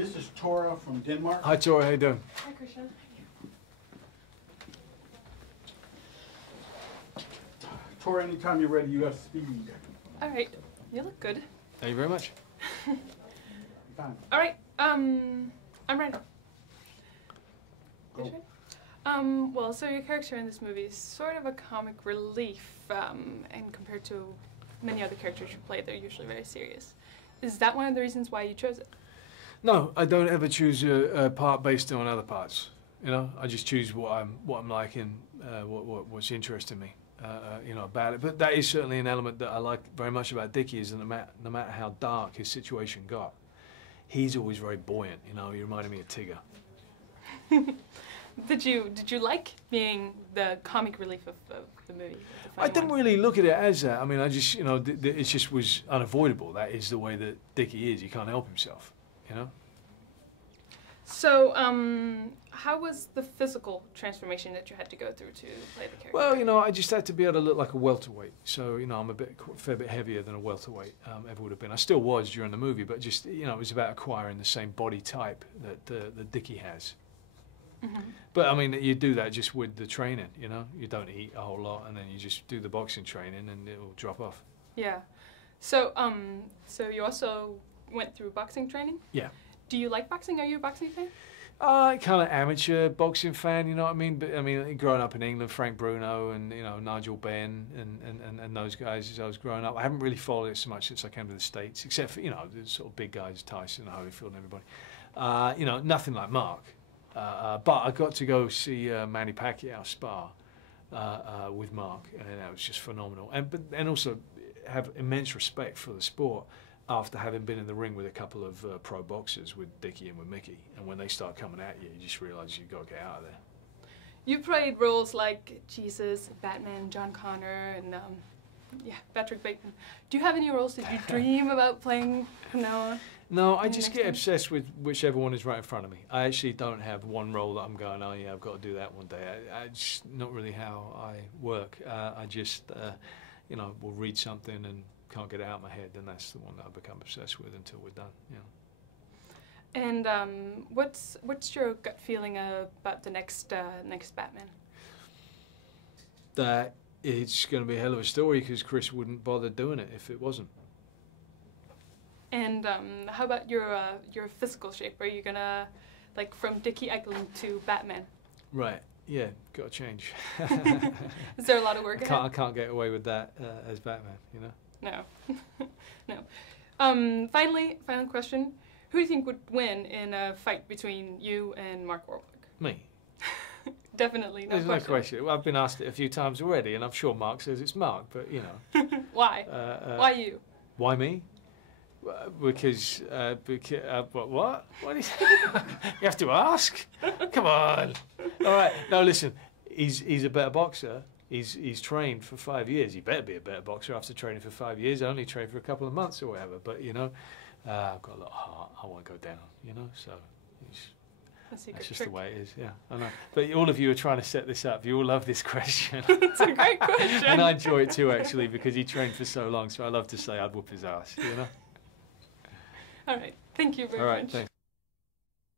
This is Tora from Denmark. Hi, Tora. How you doing? Hi, Christian. Tora, anytime you're ready, you have speed. All right. You look good. Thank you very much. Fine. All right. I'm ready. Go. Well, so your character in this movie is sort of a comic relief, and compared to many other characters you play, they're usually very serious. Is that one of the reasons why you chose it? No, I don't ever choose a part based on other parts. You know, I just choose what I'm liking, what's interesting me, you know, about it. But that is certainly an element that I like very much about Dickie, is that no matter how dark his situation got, he's always very buoyant. You know, he reminded me of Tigger. Did you like being the comic relief of the movie? The I didn't really look at it as that. I mean, I just, you know, it just was unavoidable. That is the way that Dickie is. He can't help himself, you know? So, how was the physical transformation that you had to go through to play the character? Well, you know, I just had to be able to look like a welterweight. So, you know, I'm a fair bit heavier than a welterweight ever would have been. I still was during the movie, but just, you know, it was about acquiring the same body type that Dickie has. Mm-hmm. But I mean, you do that just with the training, you know? You don't eat a whole lot, and then you just do the boxing training and it will drop off. Yeah. So, so you also went through boxing training? Yeah. Do you like boxing? Are you a boxing fan? Kind of amateur boxing fan, you know what I mean? But I mean, growing up in England, Frank Bruno and, you know, Nigel Benn and those guys as I was growing up, I haven't really followed it so much since I came to the States, except for, you know, the sort of big guys, Tyson, Holyfield and everybody. You know, nothing like Mark. But I got to go see Manny Pacquiao spar with Mark, and that was just phenomenal. And also have immense respect for the sport after having been in the ring with a couple of pro boxers, with Dickie and with Mickey. And when they start coming at you, you just realise you've got to get out of there. You played roles like Jesus, Batman, John Connor, and yeah, Patrick Bateman. Do you have any roles that you dream about playing from now on? No, I just get obsessed with whichever one is right in front of me. I actually don't have one role that I'm going, oh yeah, I've got to do that one day. It's not really how I work. I just, you know, will read something and can't get it out of my head, then that's the one that I become obsessed with until we're done. Yeah. And what's your gut feeling about the next Batman? That it's going to be a hell of a story, because Chris wouldn't bother doing it if it wasn't. And how about your physical shape? Are you gonna, like, from Dickie Eichelin to Batman? Right. Yeah. Got to change. Is there a lot of work ahead? I can't get away with that as Batman. You know. No. No. Final question. Who do you think would win in a fight between you and Mark Wahlberg? Me. Definitely, no There's question. no question. I've been asked it a few times already, and I'm sure Mark says it's Mark, but you know. Why? Why you? Why me? Because what? What do you say? You have to ask. Come on. All right. No, listen. He's a better boxer. He's trained for 5 years. He better be a better boxer after training for 5 years. I only trained for a couple of months or whatever. But you know, I've got a lot of heart. I want to go down. You know, so that's just trick. the way it is. Yeah, I know. But all of you are trying to set this up. You all love this question. It's a great question. And I enjoy it too, actually, because he trained for so long. So I love to say I'd whoop his ass. You know. All right. Thank you very much. Thanks.